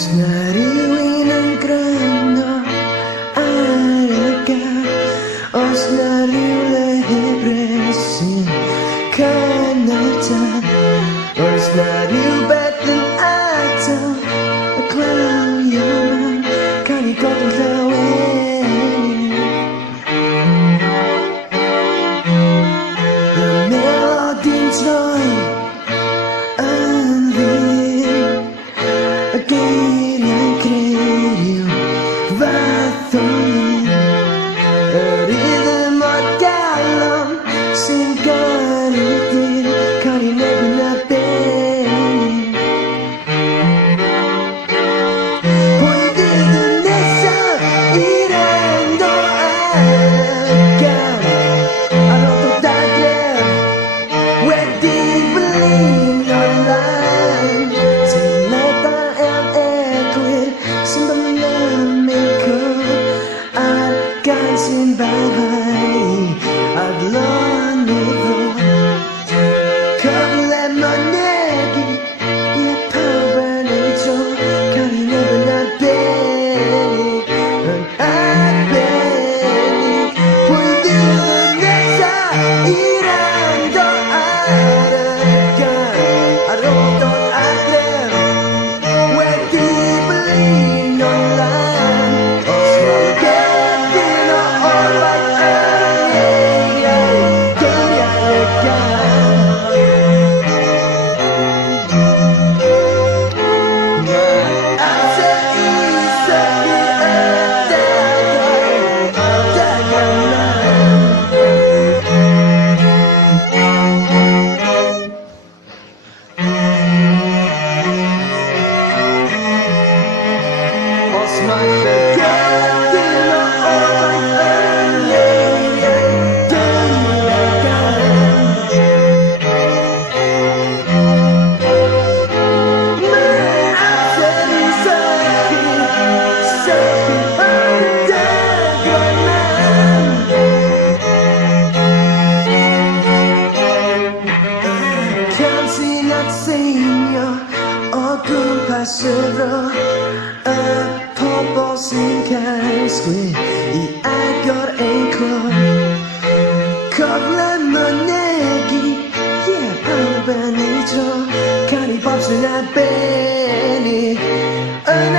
Osnariwinan grano alga Osnariwle hepresin kanatan Osnariw betlin atam Aklaw yaman kani kodong lawin The melodin joy Akhirnya creio Vatoni Rhythm of dalam Singkaritin Karina binabeni Hoy di Indonesia Irando akan Aroto dagler Wedi beli online Sin bagay at lonito Kabila manegi Ipabanito Karina banabeni Abeni Pwede nesa Irando arakan Arotot atrem Wedi beli online Pasero a pobl sy'n cael sgwyd I agor ein clor Cyfle mynegu, arbennig tro Canu bob sy'n arbennig Yn